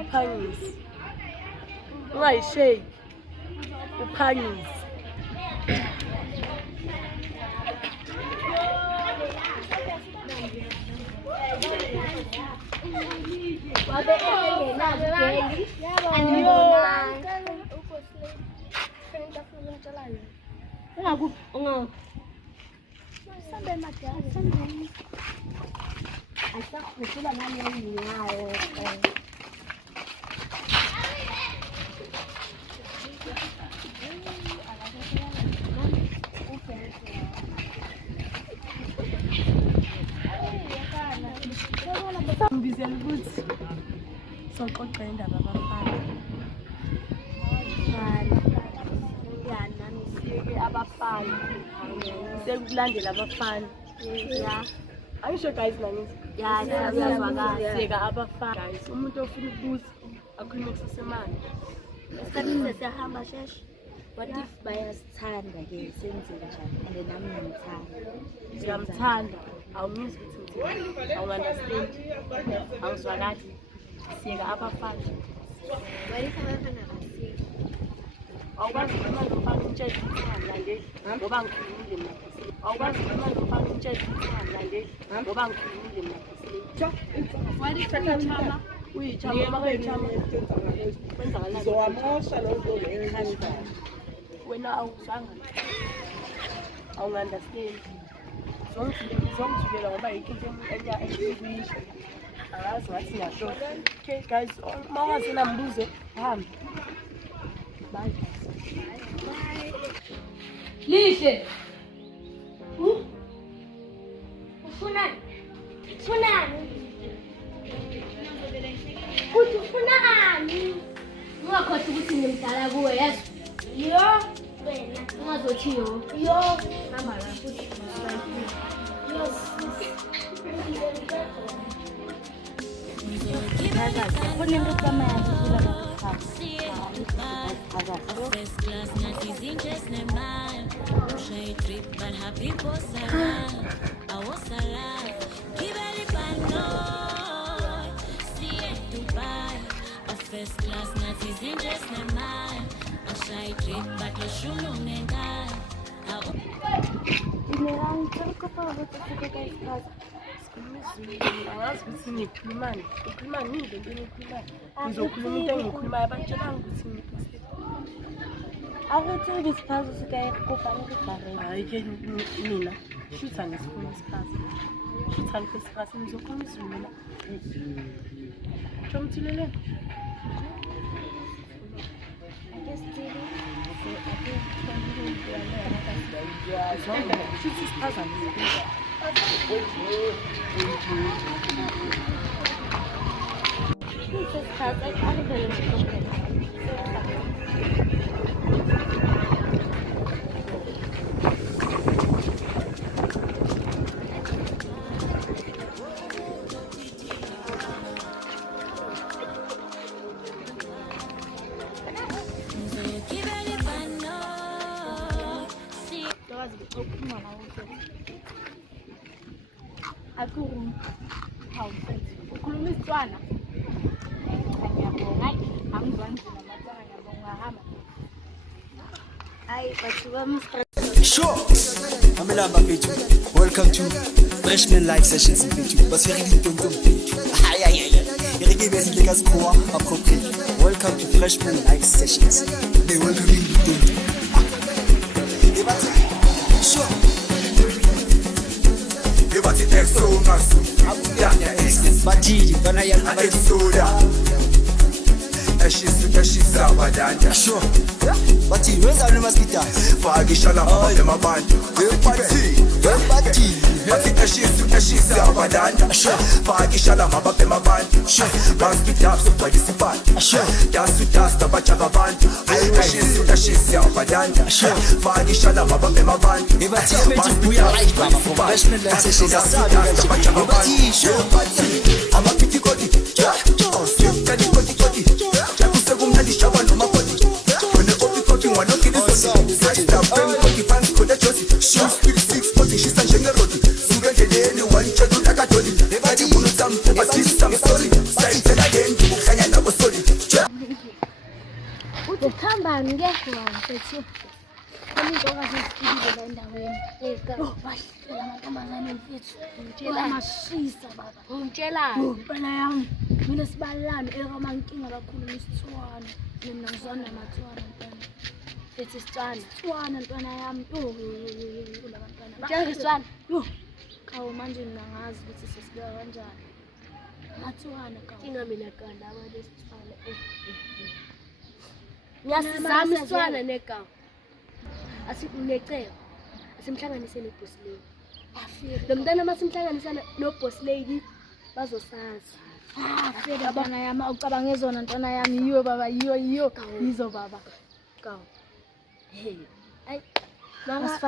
Uphangise. Ungayisheki. Uphangise. Wabe engenazi aniyona Sambe madala sambe asakhutshula nani ngayo Ngibizela ukuthi soxoxa indaba abafana. nami Sike abafana. Sekulandela abafana. ya Ayisho guys nani? ya siyazwakala Sike abafana. Guys, umuntu ofuna ukubuza akhulume kusesemanje. isikhathi siyahamba sheshe. What if bayasithanda ke senze njani and nami ngimthanda Ngiyamthanda. Awungizwi ukuthi ngithini. Awungunderstand. Awuzwakali. Sike abafana. bayifana nabasiki Awukwazi ukukhuluma nomfana umtshele ukuthi ungamlandeli ngoba ngikhulumile mina. Awukwazi ukukhuluma nomfana umtshele ukuthi ungamlandeli ngoba ngikhulumile mina. Walithatha uyichama uma uyichama kwenzakalani? Zowamosha lokho Wena awuzwanga. Awungunderstand. Zongithukela ngoba yikho into engiyisho. Angazi ngathi ngiyasho. Okay guys, uma ungasena mbuzo hambe. Bye. Lihle. Ufunani? Ufunani? Kuthi ufunani? Ungakhohlwa ukuthi ngimdala kuwe yazi. Yo, wena ungazothi yo. Yo, hamba la futhi. Yo. Kunento kamanje kula First class, not his interest, man. Shy trip, but happy boss alive. I was alive. Give it if I know. See it Dubai. A first class, not his interest, man. A shy trip, but the shoe no nega. Angazi ukuthi ngikhulumani. Ukhulumani yini lento enikhulumayo? Ngizokhuluma into engiyikhulumayo abantshelanga ukuthi ngiphosile. Akuthi ngisiphaza sikaye kufanele ubhare. Hayi ke mina shutha ngesifuna isiphasi. Shutha ngesifasi ngizokhuluma izulu mina. Chomthulele. Shutha isiphasa ngizokhuluma. Give it if I know. See Aku hauset. Ukhuluma isitswana. Ngiyabonga. Angizwani namatanga ngiyabonga hamba. Hayi bathu bami Sure. Amelamba Petu. Welcome to Freshman Live Sessions in Petu. Basiri di tonton Petu. Aïe aïe aïe. Erike bezile kaskoa approprié. Welcome to Freshman Live Sessions. They welcome you to tonton. Sure. Ebati exo ngasu Abudanya exes Bajiri bana ya Exoda Eshisa badanya Sure. Bajiri wenza noma skita. Fagishala mabate mabantu Bajiri. Bati eshisa badanya Fagishala mabate mabantu Baspit up so participant Dasu dasta bachaga bantu Eshisa badanya Fagishala mabate mabantu Ebati Petu buya live baba from Freshman Live Sessions. Asabi Bajiri. Ebati sure. I'm a pretty good story sayenzela ngembi kukhanya nabo solid uthi kuhambani ke wamfethu umuntu okazizikile la endaweni bahlela amantombazane mfethu amashisa baba Ungitshelani? impela yami mina sibalani ekamankinga kakhulu isitswana mina ngizona namatswana ntwana Ethi isitswana. Tswana ntwana yami labantwana Utshela isitswana? kawo manje ngingazi ukuthi sesibeka kanjani matswana kawo Inga mina kanda abantu esitswana. Ngiyasizama isitswana negawu. Asikunecebo. Asimhlanganise noboss lady. afike Lo mntana masimhlanganisa noboss lady bazosazi. afike ntwana yami awucabanga ezona ntwana yami yiyo baba yiyo yizo baba Kawu. Hey. Ay. Mama.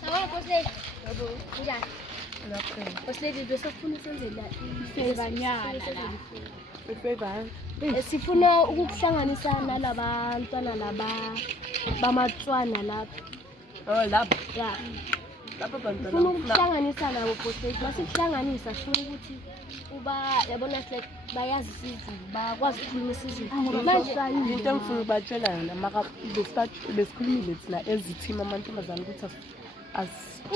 sawa boss lady njani Boss lady besafuna usenzela Favanyana la. Sifuna ukukuhlanganisa nalabantwana laba bamatswana lapha. Oh, lapha. Ya. Lapha Sifuna bantwana. ukukuhlanganisa nabo boss lady. Masikuhlanganisa sifuna ukuthi yabona like bayazi isiZulu, bakwazi ukukhuluma isiZulu. Manje Into engifuna ukubatshela yona maka besikhulumile thina ezithima amantombazane ukuthi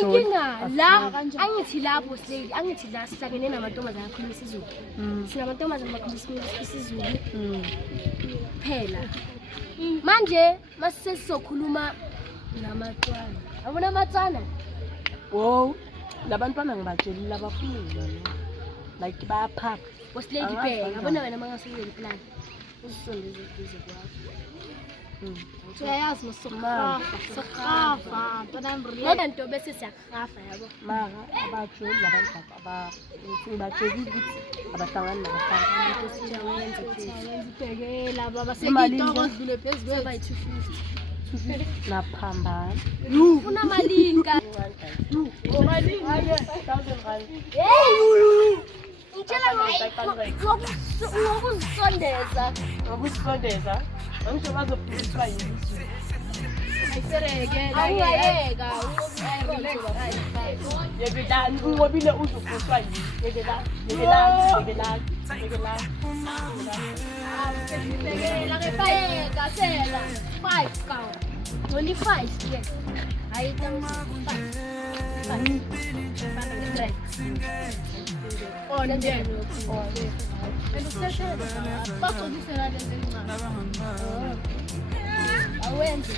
inkinga la angithi la boss lady, angithi la sihlangene namantombazane akhuluma isiZulu. Sinamantombazane bakhuluma isiZulu phela. Manje masesizokhuluma namatswana. Abona amatswana? wow, labantwana ngibatshelile abafuni yona. Like bayaphaka. Boss lady phela, yabona wena mangasukile plan. Usisondeze eduze kwakho. Uyayazi masokhafa ntwana yami Ngoba nto bese siyahafa yabo. Mara abajoli labantu ngibatsheli ukuthi abahlangani nabafana. Sibhekela baba Imali sekitoko nje. sidlule phezulu By 250. Naphambana. Ufuna malinga. Ngitshela ngokuzisondeza. Ngokusondeza. Angisho bazofundiswa yizizwe. Awuyeka. Yekelani unqobile uzofundiswa yini? Yekelani. Sibhekela ke bayeka sela 5 kawo Only 5 yes. hayi tamu 5 on nje Enduseshela baxoxisela lento encane awenze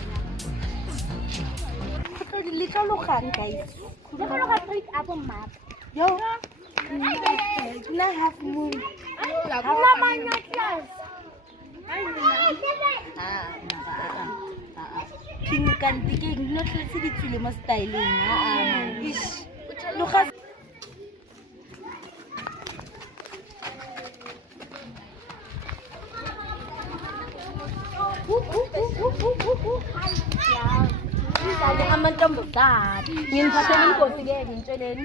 Litlologane guys. lokho treat abo map Yo. Na half moon. unamanya class King kanti ke nginohletse ditsile mo styleng ish. Loga amantombazane ngimthathela inkosi ke ngitsheleni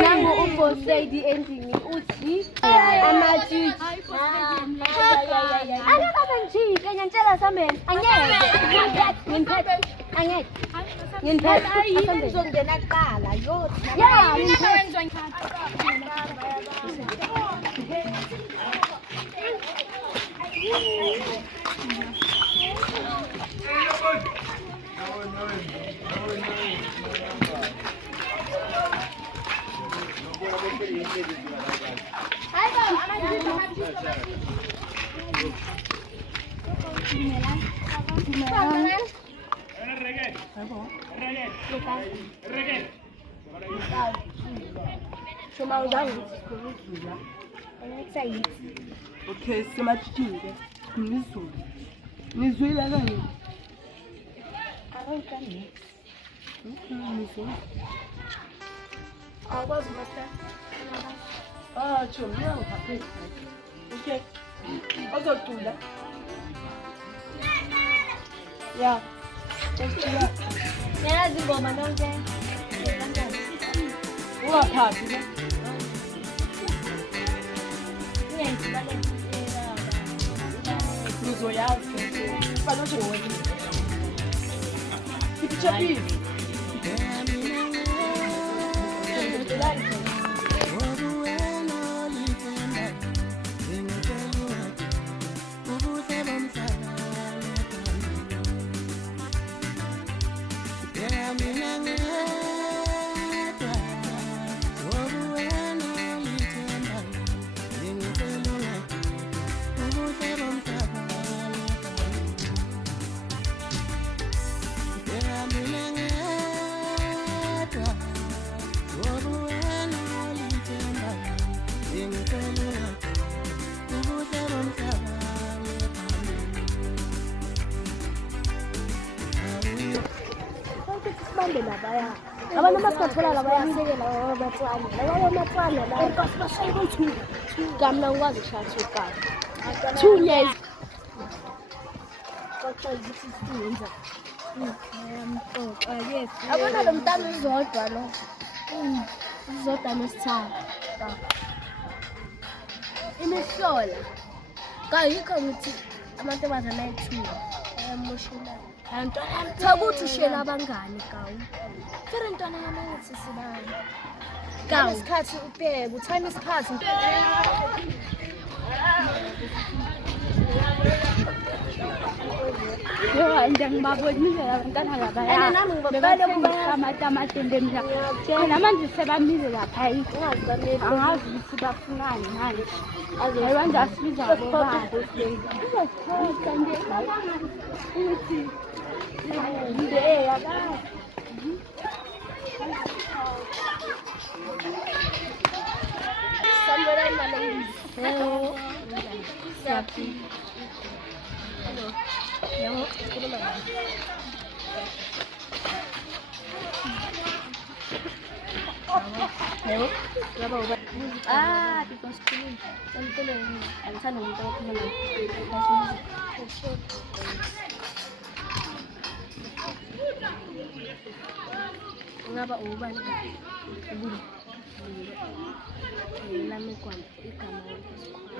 nangu uboss lady ending uthi amathi angeke ngiyantshela samena angeke ngimphethe angeke ngimphethe ngizongena kuqala yo ya Cuma uzangu Okay, simatshile. Ngizulu. Ngizwile kanje. Ngizwile. akwazi mase Ah, chum, no, happy. Okay. Ozocula. Yeah. Just do that. yazi ngoma nonke ungaphathi ne? Uzoyazi. Baloje wena. Ipichaphi. Abantu masikathola labayasekela abatswana. Laba amatswana la bashaye boyi-2. Kamna ngikwazi ukushaya 2 cars. 2 years. Kodwa ukuthi siyenza. Abona lo mntana uzodwa lo. Uzodwa nesithanda. Imihlola. Kayikho ngithi amantombazana ayithiwa. Ayamoshela. Thakuthi ushela abangani gawu. Fere ntwana yami ngithi sibani. Gawu isikhathi ubheke, uthani isikhathi. Yo, ngiyababonile abantwana labaya. Nami ngibabale amamatendeni la. Khona manje sebamile lapha yini? Angazi ukuthi bafunani manje. Ayiwanda asiza bobaba. Uzosikhotha nje. Uthi nde yaba. Somewhere in my ladies. Hello. Sapi. Hello. Hello. Hello. Hello. Because school. Something I'm telling you don't come ngaba ubani ubuni lami kwami igama lesikhwama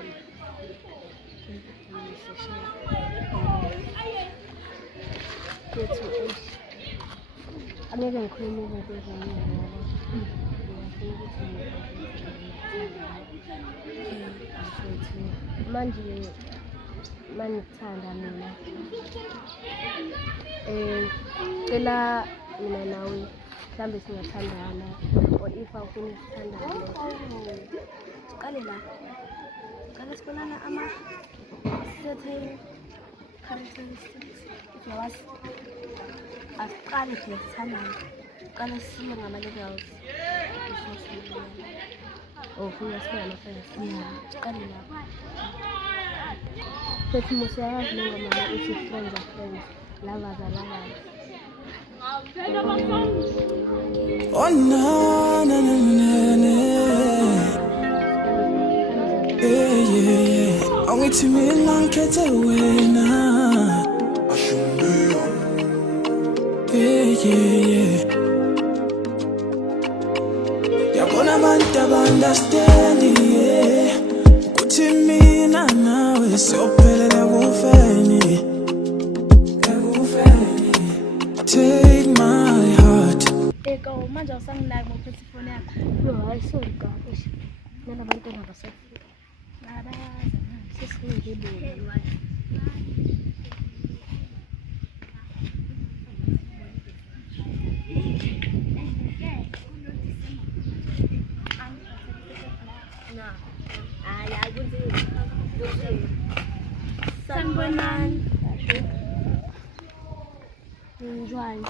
angeke ngikhulume izinto eziningi manje manithanda mina cela mina nawe mhlambe singathandana or if awufuni sithandane qale la qale sibonana certain characteristics yawazi asiqale nje sithandane qale siye ngama-levels ufuna sibe ama-friends qale lapho futhi musiyayazi nengoma uthi friends are friends, lovers are lovers. Oh na na na na na. Yeah yeah yeah. Angithi mina ngikhethe wena. Ashumbe. Yeah yeah yeah. Yabona abantu understand yeah. Ukuthi mina nawe siyophelela kufeni. Take my heart. Eko manje usanginaki ngophethe ifoni yakho. Yo, hayi sorry kahle. Mina abantwana basafika. Abayazi Sesingibona. sanibonani. Njani?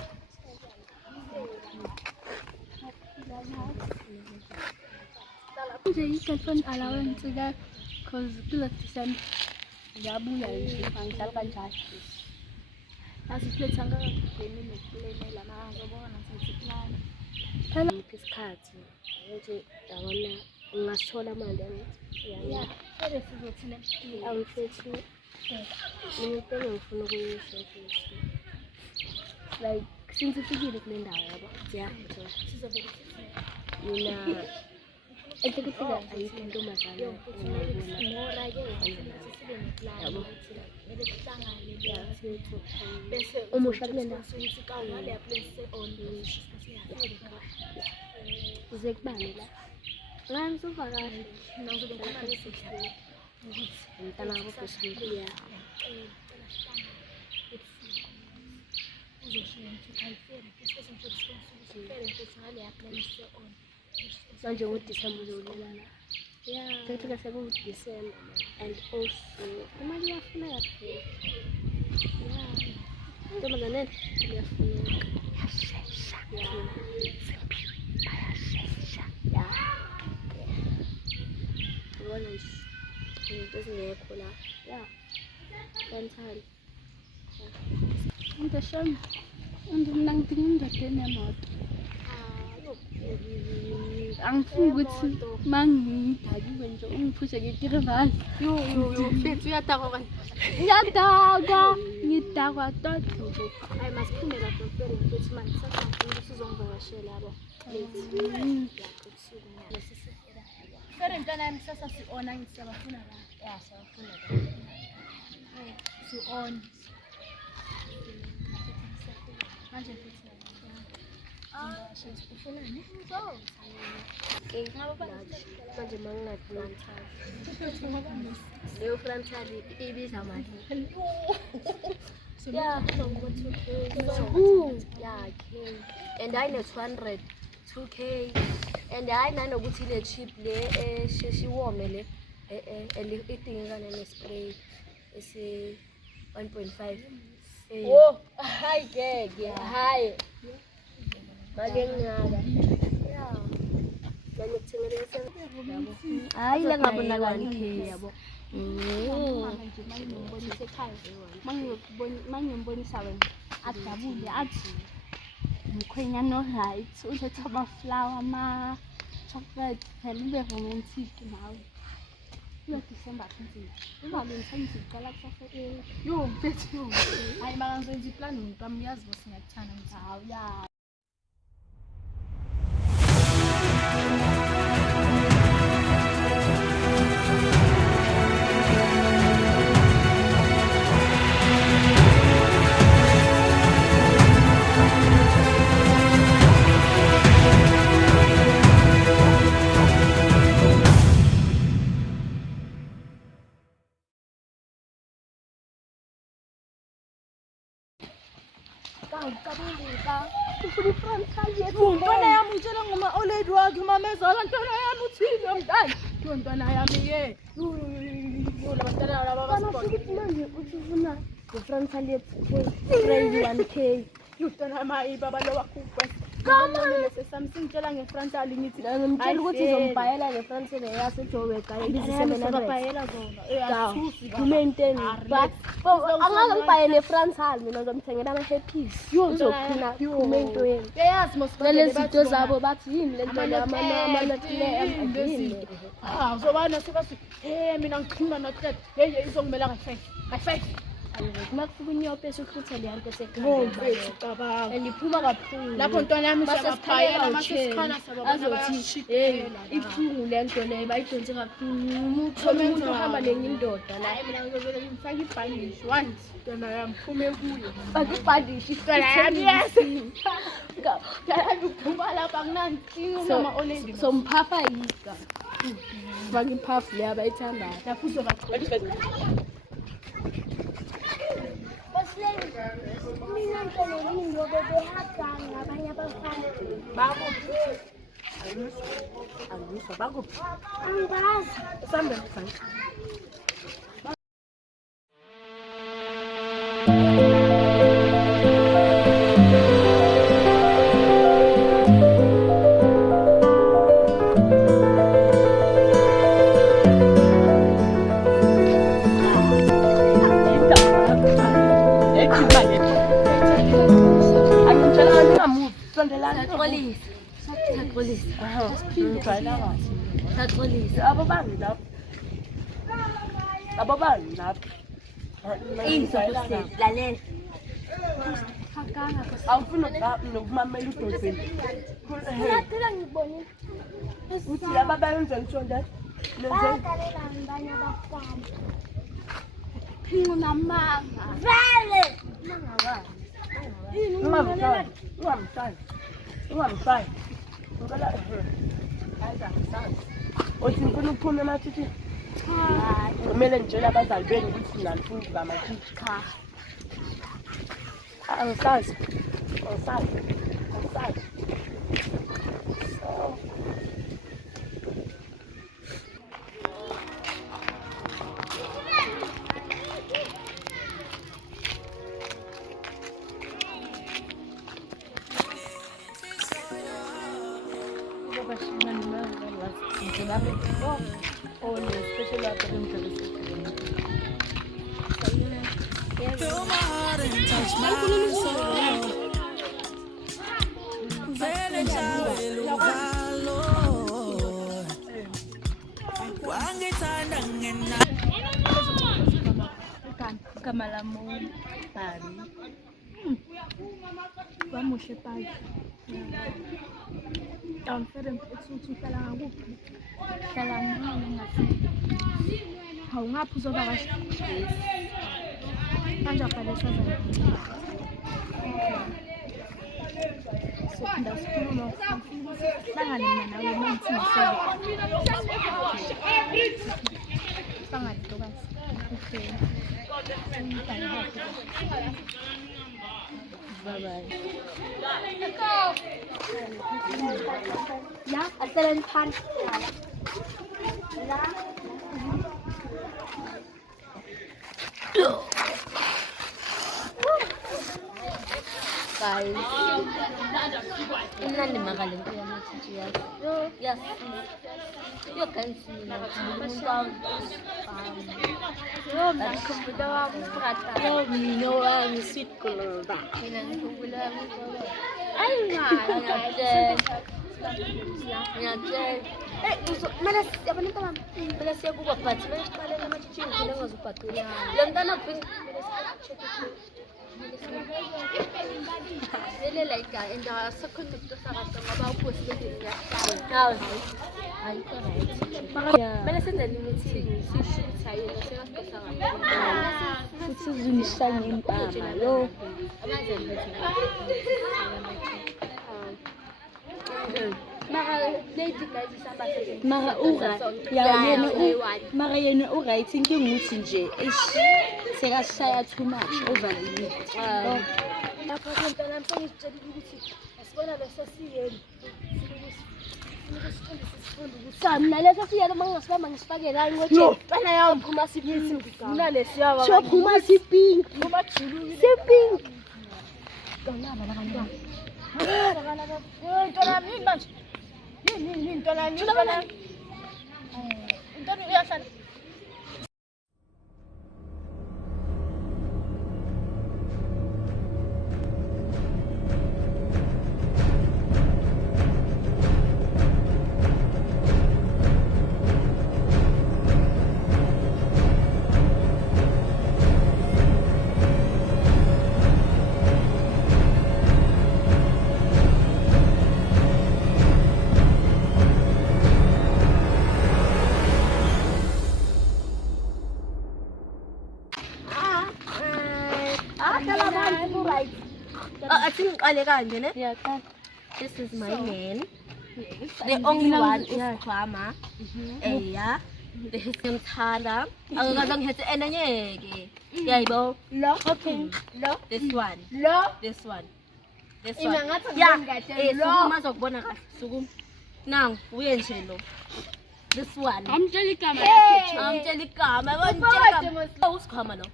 Nje i-cellphone allowance ka cause kule December ngiyabuya nje angihlali kanjalo. Asifletha ngakugcina nokulela mazobona sithi plan. Phela isikhathi ukuthi yabona ungasithola manje angithi. Yeah, ebe sizothi next Awufethi. Mina ngifuna ukuyisho futhi. Like since ufikile kule ndawo yabo. Yeah, sizobona. mina ekufika ayikho intombazana yabo umusha kulena uze kubani la ngani sovakala umntana wabo kusiya manje ngoDisemba uzolelana Kethika sekuDisemba and also imali iyafuneka phela intombazane iyafuneka yashesha bayashesha ubona nje izinto ezingekho la fantastic Into shame. Und mina ngidinga indoda enemoto. Angifuni ukuthi mangidakiwe nje ungiphushe ngetirivali. yo mfethu uyadakwa kanti Ngidakwa toto. hayi masiphumela dofere mfethu manje sasafuna ukuthi uzongivakashela yabo Fere mntana yami sasa si-ona ngithi siyabafuna la. ya siyafuna Si-on. Manje mfethu ufunani manje manginafrantali leyo frantali ibiza mali yeah and ayine-200 2K and hayi nanokuthi ile chip le esheshiwome le and idingekana nespray ese 1.5 hayi keke hayi make ngingaka manje kuthengelesa hayi la ngabonakali yabo mangibonisa ekhaya mangimbonisa wena ajabule athi mkhwenyana right uthatha ama-flower ama-chocolate phela ube romantic nawe kulo December 20 uzalungisa ngiziqala kusasa Yo mfethu. Hayi mangizoyenza iplan ngami yazi bose ngiyakuthanda ngithi ya Ntwana yami utshela ngoma oledi wakhe umamezala ntwana yami uthile mntana. Yo ntwana yami ye. Yo labantwana laba basibona. manje uthifuna ngefrantali ye-spray 1K Yo ntwana yami baba lo wakhupha. Kama lese samsingitshela ngefrantali ngithi ngimtshela ukuthi izombhayela ngefrantali yaseJoburg ngizobhayela zona. ku-maintain but angaze ngibhayele efrantali mina ngizomthengela ama-happys uzophina kumento yenu Yayazi mosibane lezi zinto zabo bathi yini le nto yini uzobana sebathi mina ngiqhuma no-thread hey izongimela kayi-5 uma kufika unyophe esukhuthele yanto mfethu cabanga and iphuma kabuhlungu lapho ntwana yami siyababhayela masesikhana azothi hey ibuhlungu le nto leyo bayidonse kabuhlungu umuntu uhamba nenye indoda la hayi mina ngizovele ngimfake ibhandishi once ntwana yami phume kuyo fake ibhandishi ntwana yami yami uphuma lapha kunankinga noma oledi somphafa yiga fake iphafu le abayithandayo lapho uzobacela mina ntelelini bebehagana ngabanye abafana Angizwa bakuphi angazi usambe mfana lalela Hakanga awufuna nokumamela udolphini Ngicela ngibone. uthi laba bayenza ngishonda Bagalela ngibanye abafana. phinguna manga. Vele. ungamsali ngicela uthi ngifuna uphume emathithi kumele ngitshele abazali benu ukuthi nalifuna ukuba amathithi angisazi Fill my heart and touch my soul. Vele jawe luvalo. Wangithanda ngena. Igama lami Bali. Bamuhle Bali. Awumfere ukuthi uhlala ngakuphi? Hlala ngaphi? Hawu ngaphi uzovakasha? Manje abhale sazana. Sophinda sikhuluma hlangane mina nawe manje ngisele. Hlangane ntokazi. Okay. Bye bye. Ya, atelan pan. Guys, imnandi makalento yamathithi yakho. Yes. Yogansina umuntu Ngikhumbula wami ubrata. mina wami sweet Globa. Mina ngikhumbula wami ubrata. Ngiyatshela. Mana yabona mama. Phela siyakuba but manje siqalela amathithi ngifuna ngazubhaqela. Lo mntana bring Vele like and second to sakata ngoba uphosile ayikho right. Mele senze meeting sishutha yena sekasiphosa ngayo. Futhi uzinishaya ngempama lo. Abazali bethu. Mara lady guys isamba seje. Mara yena uright inkinga ukuthi nje sekashaya too much over the limit. Lapho konke nami sengitshela ukuthi asibona bese siyeni. Samna leso siyena mangasibamba ngisifakela ngoje. Bana yawo phuma siphinsi ngigama. Una lesiya So phuma sipink. Ngoba julu Sipink. Donaba labantwana. Ntwana nini manje? Nini ntwana nini ntwana? Ntwana uyahlala. Asingiqale kanje ne? Yaqala. This is my man. The only one is drama. Yeah. This is Thada. Akakaze ngithe enanyeke. Yayibo. Lo. Okay. Lo. This one. Lo. This one. This Ina one. ngathi Yeah. ngiboni kahle. Lo. Sukuma zokubona kahle. Sukuma. Nangu uye nje lo. This one. Amtshela igama Amtshela igama. Ngitshela igama. Usikhama lo.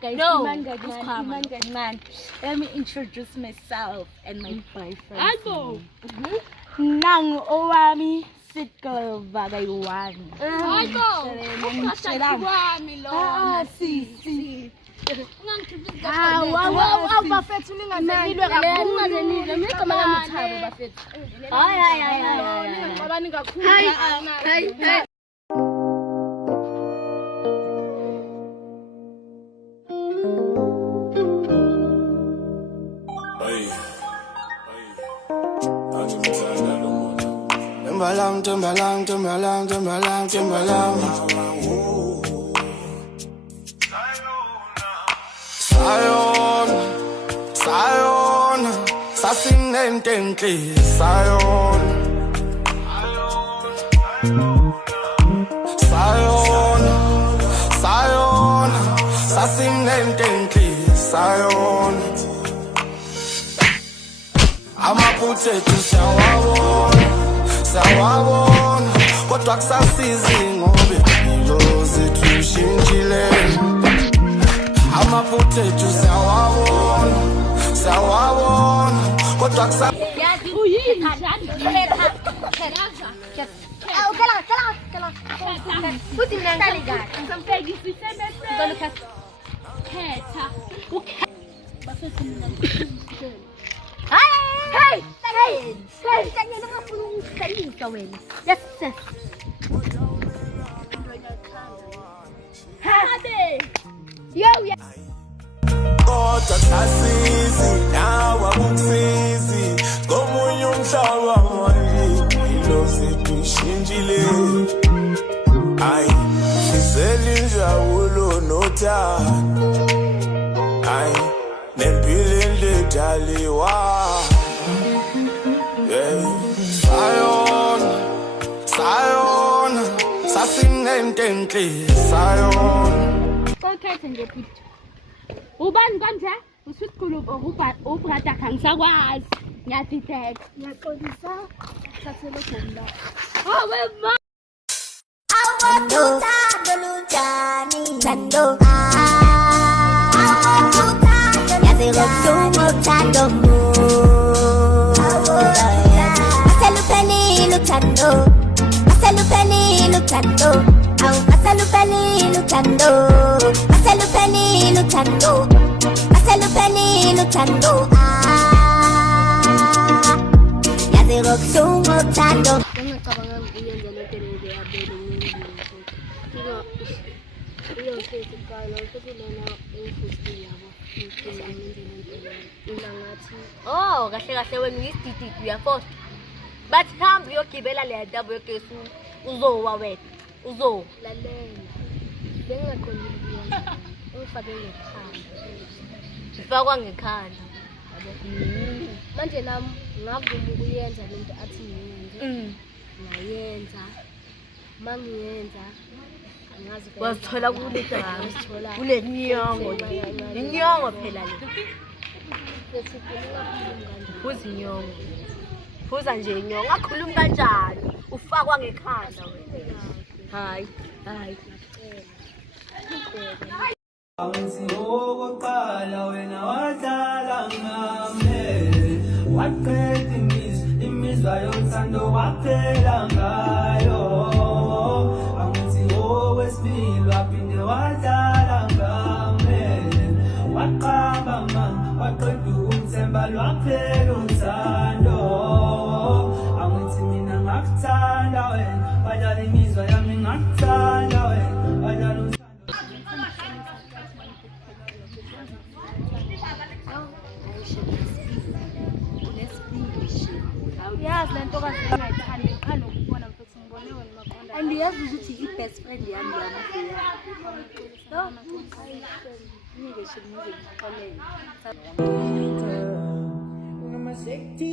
guys, No, man. Let me introduce myself and my boyfriend. Albo. Nangu owami Sikova kayi-1. Si. Bafethu ningazenilwe kakhulu. Hayi. Timbaland, Timbaland, Timbaland, Timbaland, Timbaland. Sayon, Sayon, sasinententli, Sayon. Sayon, Sayon, sasinententli, Sayon. Amaphuthethu siyawabona, siyawabona, kodwa kusasizi ngoba impilo zethu ishintshile. Amaphuthethu siyawabona, siyawabona, kodwa kusasizi. Kodwa kusasizi nawe akukusizi ngomunye umhlaba manje impilo zethu ishintshile. Ayi sizele injabulo nothando, ayi nempilo endledaliwa. Sayona, Sayona, sasinententli, Sayona. Kokhethe nje bhuti. Ubani konje? Usikhulu ubrata kangisakwazi. Ngiyadideka. Ngiyaxolisa thathele khona. Oh wema. Ngicabanga ukuyenza lento le yabelo ngiyenzile. Iyo sethi kala futhi lona ufuthi yabo. Ngicela ngenze lento le. Ngathi Oh, kahle kahle wena uyisididi uyafosta. Bathi hamba uyogibela le ndaba yogesi uzowa wena. Uzowa. lalela. Bengingaqondile ukuyenza. Ufake ngekhanda. Ifakwa ngekhanda. Manje nami ngavuma ukuyenza lento athi ngiyenze. Ngayenza. Mangiyenza angazi Wazithola kule dama. ngizithola Kule nyongo. Inyongo phela le. sethi kungakhuluma kanjani. Phuza inyongo. Phuza nje inyongo. Akhuluma kanjani? Ufakwa ngekhanda wena. Hayi, hayi. Awuthi okokuqala wena wadlala ngami, waqeda imizwa yothando waphela ngayo. Awuthi okwesibili waphinde wadlala ngami, waqamba waqeda ukumthemba lwaphela uthando. Awuthi mina ngakuthanda wena, wadlala imizwa yami ngakuthanda wena, wadlala Yazi lento ngayithandi ngikhanda ukubona mfethu ngibone wena maqonda. Andiyazi ukuthi i-best friend yami yamuhle. Ngeke shini ngizexolele. I'm a safety.